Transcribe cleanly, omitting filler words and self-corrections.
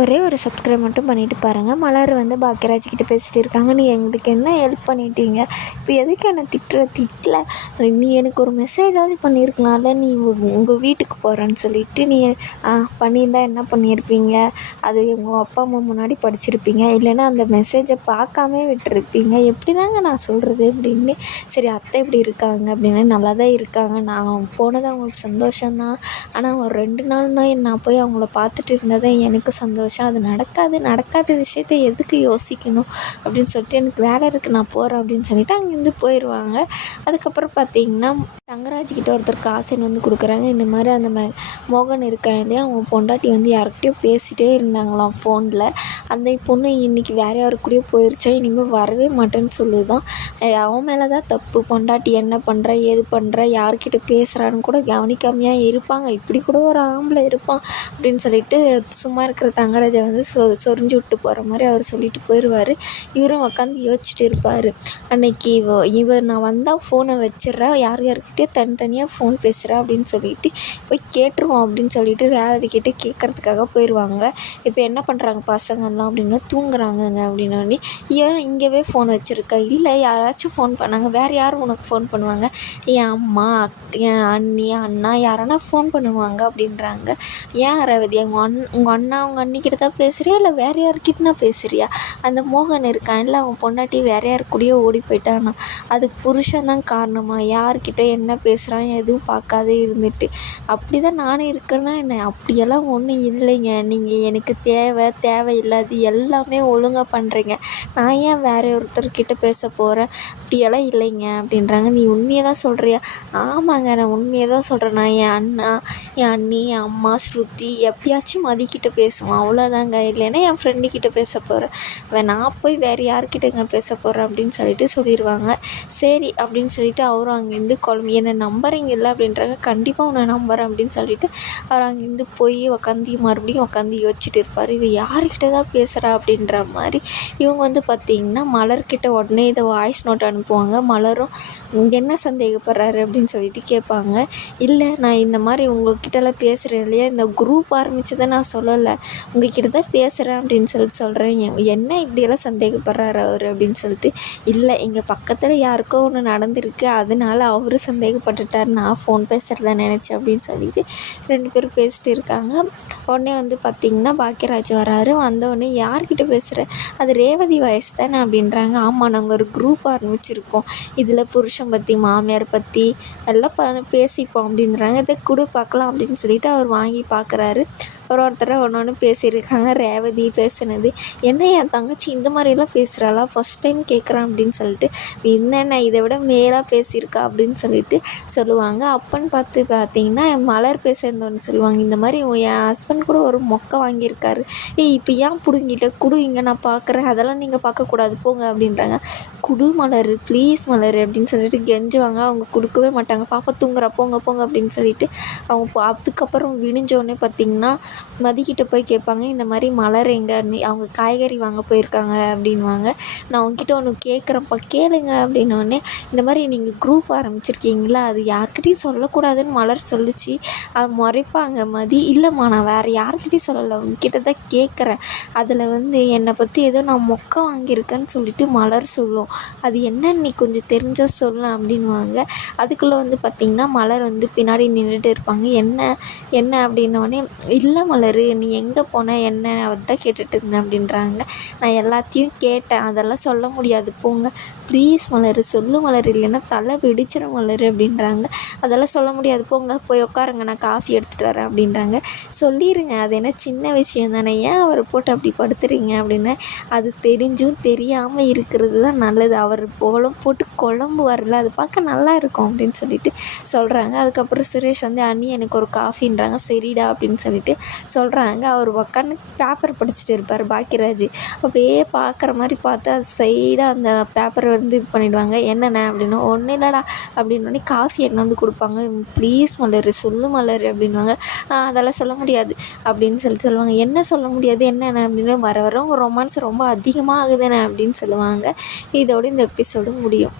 ஒரே ஒரு சப்ஸ்கிரைப் மட்டும் பண்ணிவிட்டு பாருங்கள். மலர் வந்து பாக்கியராஜ் கிட்ட பேசிகிட்டு இருக்காங்க. நீ எங்களுக்கு என்ன ஹெல்ப் பண்ணிட்டீங்க, இப்போ எதுக்கு என்னை திட்டல, நீ எனக்கு ஒரு மெசேஜாவது பண்ணியிருக்கலாம்ல, நீ உங்கள் வீட்டுக்கு போகிறேன்னு சொல்லிவிட்டு நீ பண்ணியிருந்தா என்ன பண்ணியிருப்பீங்க, அது உங்கள் அப்பா அம்மா முன்னாடி படிச்சிருப்பீங்க, இல்லைன்னா அந்த மெசேஜை பார்க்காமே விட்டுருப்பீங்க. எப்படி தாங்க நான் சொல்கிறது அப்படின்னு. சரி அத்தை இப்படி இருக்காங்க அப்படின்னு, நல்லா தான் இருக்காங்க, நான் போனது அவங்களுக்கு சந்தோஷம்தான், ஆனால் ஒரு 2 நாள்னா நான் போய் அவங்கள பார்த்துட்டு இருந்ததே எனக்கு சந்தோஷம். அது நடக்காத விஷயத்த எதுக்கு யோசிக்கணும் அப்படின்னு சொல்லிட்டு, எனக்கு வேலை இருக்குது நான் போகிறேன் அப்படின்னு சொல்லிட்டு அங்கேருந்து போயிடுவாங்க. அதுக்கப்புறம் பார்த்திங்கன்னா தங்கராஜ்கிட்ட ஒருத்தர் காசு வந்து கொடுக்குறாங்க. இந்த மாதிரி அந்த மோகன் இருக்கான் இல்லையா, அவங்க பொண்டாட்டி வந்து யார்கிட்டயோ பேசிகிட்டே இருந்தாங்களாம் ஃபோனில். அந்த பொண்ணு இன்றைக்கி வேறு யாரு கூடயோ போயிருச்சா, இனிமேல் வரவே மாட்டேன்னு சொல்லுதான். அவன் மேலே தான் தப்பு. பொண்டாட்டி என்ன பண்ணுற ஏது பண்ணுற யார்கிட்ட பேசுகிறான்னு கூட கவனிக்காமையாக இருப்பாங்க, இப்படி கூட ஒரு ஆம்பளை இருப்பான் அப்படின்னு சொல்லிட்டு சும்மா இருக்கிற தங்கராஜை வந்து சொரிஞ்சு விட்டு போகிற மாதிரி அவர் சொல்லிட்டு போயிடுவார். இவரும் உட்காந்து யோசிச்சுட்டு இருப்பார். அன்னைக்கு இவர் நான் வந்தால் ஃபோனை வச்சிட்றா, யார்கிட்டே தனித்தனியாக ஃபோன் பேசுகிறா அப்படின்னு சொல்லிட்டு போய் கேட்டுருவோம் அப்படின்னு சொல்லிட்டு ரேவதி கிட்டே கேட்குறதுக்காக போயிடுவாங்க. இப்போ என்ன பண்ணுறாங்க பசங்கள்லாம் அப்படின்னா, தூங்குறாங்கங்க அப்படின்னோடனே, ஏன் இங்கேவே ஃபோன் வச்சுருக்க, இல்லை யாராச்சும் ஃபோன் பண்ணாங்க, வேறு யாரும் உனக்கு ஃபோன் பண்ணுவாங்க, என் அம்மா என் அண்ணி அண்ணா யாரானா ஃபோன் பண்ணுவாங்க அப்படின்றாங்க. ஏன் ரேவதி உங்கள் அண்ணா உங்கள் அண்ணிக்கிட்ட தான் பேசுகிறியா, இல்லை வேறு யார்கிட்டனா பேசுகிறியா, அந்த மோகன் இருக்கான் இல்லை அவன் பொண்டாட்டி வேறு யார் கூடயோ ஓடி போயிட்டானா, அதுக்கு புருஷன் தான் காரணமா, யார்கிட்ட என்ன பேசுகிறான் எதுவும் பார்க்காதே இருந்துட்டு, அப்படி தான் நானும் இருக்கிறேன்னா என்ன, அப்படியெல்லாம் ஒன்றும் இல்லைங்க, நீங்கள் எனக்கு தேவையில்லாது எல்லாமே ஒழுங்காக பண்ணுறீங்க, நான் ஏன் வேறு ஒருத்தர்கிட்ட பேச போகிறேன், அப்படியெல்லாம் இல்லைங்க அப்படின்றாங்க. நீ உண்மையை தான் சொல்கிறியா, ஆமாங்க நான் உண்மையை தான் சொல்கிறேன், நான் என் அண்ணா என் அண்ணி என் அம்மா ஸ்ருதி எப்பயாச்சும் மதிக்கிட்ட பேசுவான் அவ்வளோதாங்க, இல்லைன்னா என் ஃப்ரெண்டுக்கிட்ட பேச போகிறேன், நான் போய் வேறு யார்கிட்டங்க பேச போகிறேன் அப்படின்னு சொல்லிட்டு சொல்லிடுவாங்க. சரி அப்படின்னு சொல்லிட்டு அவரும் அங்கேருந்து என்னை நம்புறீங்கல்ல அப்படின்றாங்க. கண்டிப்பாக உன்னை நம்புறேன் அப்படின்னு சொல்லிட்டு அவர் அங்கேருந்து போய் மறுபடியும் உட்காந்து யோசிச்சுட்டு இருப்பார். இவ யார்கிட்ட தான் பேசுகிறா அப்படின்ற மாதிரி. இவங்க வந்து பார்த்திங்கன்னா மலர்கிட்ட உடனே இதை வாய்ஸ் நோட் அனுப்புவாங்க. மலரும் என்ன சந்தேகப்படுறாரு அப்படின்னு சொல்லிட்டு கேட்பாங்க. இல்லை நான் இந்த மாதிரி உங்கள்கிட்டலாம் பேசுகிறேன் இல்லையா, இந்த குரூப் ஆரம்பித்ததை நான் சொல்லலை, உங்கள்கிட்ட தான் பேசுகிறேன் அப்படின்னு சொல்கிறேன், என்ன இப்படியெல்லாம் சந்தேகப்படுறாரு அவர் அப்படின்னு சொல்லிட்டு, இல்லை இங்கே பக்கத்தில் யாருக்கோ ஒன்று நடந்திருக்கு, அதனால அவர் சந்தேகப்பட்டுட்டார், நான் ஃபோன் பேசுகிறத நினச்சேன் அப்படின்னு சொல்லிட்டு 2 பேரும் பேசிட்டு இருக்காங்க. உடனே வந்து பார்த்திங்கன்னா பாக்கியராஜ் வராரு. வந்தவுடனே யார்கிட்ட பேசுகிற, அது ரேவதி வயசு தானே அப்படின்றாங்க. ஆமாம் நாங்கள் ஒரு குரூப் ஆரம்பிச்சிருக்கோம், இதில் புருஷன் பற்றி மாமியார் பற்றி எல்லாம் பேசிப்போம் அப்படின்றாங்க. இதை கொடு பார்க்கலாம் அப்படின்னு சொல்லிட்டு அவர் வாங்கி பார்க்குறாரு. ஒருத்தரை ஒன்று பேசியிருக்காங்க. ரேவதி பேசுனது, என்ன என் தங்கச்சி இந்த மாதிரிலாம் பேசுகிறாளா, ஃபஸ்ட் டைம் கேட்குறான் அப்படின்னு சொல்லிட்டு, என்னென்ன இதை விட மேலாக பேசியிருக்கா அப்படின்னு சொல்லிட்டு சொல்லுவாங்க. அப்பன்னு பார்த்திங்கன்னா மலர் பேசுகிறதொன்று சொல்லுவாங்க, இந்த மாதிரி என் ஹஸ்பண்ட் கூட ஒரு மொக்கை வாங்கியிருக்காரு, இப்போ ஏன் பிடுங்கிட்ட குடு, இங்கே நான் பார்க்குறேன், அதெல்லாம் நீங்கள் பார்க்கக்கூடாது போங்க அப்படின்றாங்க. குடு மலர் ப்ளீஸ் மலர் அப்படின்னு சொல்லிட்டு கெஞ்சுவாங்க. அவங்க கொடுக்கவே மாட்டாங்க. பாப்பா தூங்குறா போங்க போங்க அப்படின்னு சொல்லிட்டு அவங்க அதுக்கப்புறம் விடிஞ்சோடனே பார்த்திங்கன்னா மதிக்கிட்ட போய் கேட்பாங்க, இந்த மாதிரி மலர் எங்கே, அவங்க காய்கறி வாங்க போயிருக்காங்க அப்படின்வாங்க. நான் அவங்ககிட்ட ஒன்று கேட்குறேன்ப்பா கேளுங்க அப்படின்னோடனே, இந்த மாதிரி நீங்கள் குரூப் ஆரம்பிச்சிருக்கீங்களா, அது யார்கிட்டையும் சொல்லக்கூடாதுன்னு மலர் சொல்லிச்சு, அது முறைப்பாங்க மதி. இல்லைம்மா நான் வேறு யார்கிட்டையும் சொல்லலை, அவங்கக்கிட்ட தான் கேட்குறேன், அதில் வந்து என்னை பற்றி ஏதோ நான் மொக்கை வாங்கியிருக்கேன்னு சொல்லிட்டு மலர் சொல்லும், அது என்னன்னு நீ கொஞ்சம் தெரிஞ்சால் சொல்லலாம் அப்படின்வாங்க. அதுக்குள்ளே வந்து பார்த்திங்கன்னா மலர் வந்து பின்னாடி நின்றுட்டு இருப்பாங்க. என்ன அப்படின்னோடனே, இல்லை மலர் நீ எங்கே போன என்ன அதான் கேட்டுட்டு இருந்தேன் அப்படின்றாங்க. நான் எல்லாத்தையும் கேட்டேன், அதெல்லாம் சொல்ல முடியாது போங்க ப்ளீஸ் மலர் சொல்லு மலர், இல்லைன்னா தலை வெடிச்சிடும் மலர் அப்படின்றாங்க. அதெல்லாம் சொல்ல முடியாது போங்க, போய் உட்காருங்க நான் காஃபி எடுத்துகிட்டு வரேன் அப்படின்றாங்க. சொல்லிடுங்க, அது என்ன சின்ன விஷயம் தானே, ஏன் அவரை போட்டு அப்படி படுத்துறீங்க அப்படின்னு. அது தெரிஞ்சும் தெரியாமல் இருக்கிறது தான் நல்லது, அவர் போட்டு குழம்பு வரல, அது பார்க்க நல்லா இருக்கும் அப்படின்னு சொல்லிட்டு சொல்கிறாங்க. அதுக்கப்புறம் சுரேஷ் வந்து அண்ணி எனக்கு ஒரு காஃபின்றாங்க. சரிடா அப்படின்னு சொல்லிட்டு சொல்கிறாங்க. அவர் உட்காந்து பேப்பர் படிச்சுட்டு இருப்பார் பாக்கியராஜ். அப்படியே பார்க்குற மாதிரி பார்த்து அது சைடாக அந்த பேப்பரை வந்து இது பண்ணிவிடுவாங்க. என்னென்ன அப்படின்னா, ஒன்றும் இல்லைடா அப்படின்னோடனே காஃபி என்ன வந்து கொடுப்பாங்க. ப்ளீஸ் மலர் சொல்லு மலர் அப்படின்வாங்க. அதெல்லாம் சொல்ல முடியாது அப்படின்னு சொல்லுவாங்க. என்ன சொல்ல முடியாது என்னென்ன அப்படின்னு, வர உங்கள் ரொமான்ஸ் ரொம்ப அதிகமாக ஆகுதுன்னு அப்படின்னு சொல்லுவாங்க. இதோடு இந்த எபிசோடு முடியும்.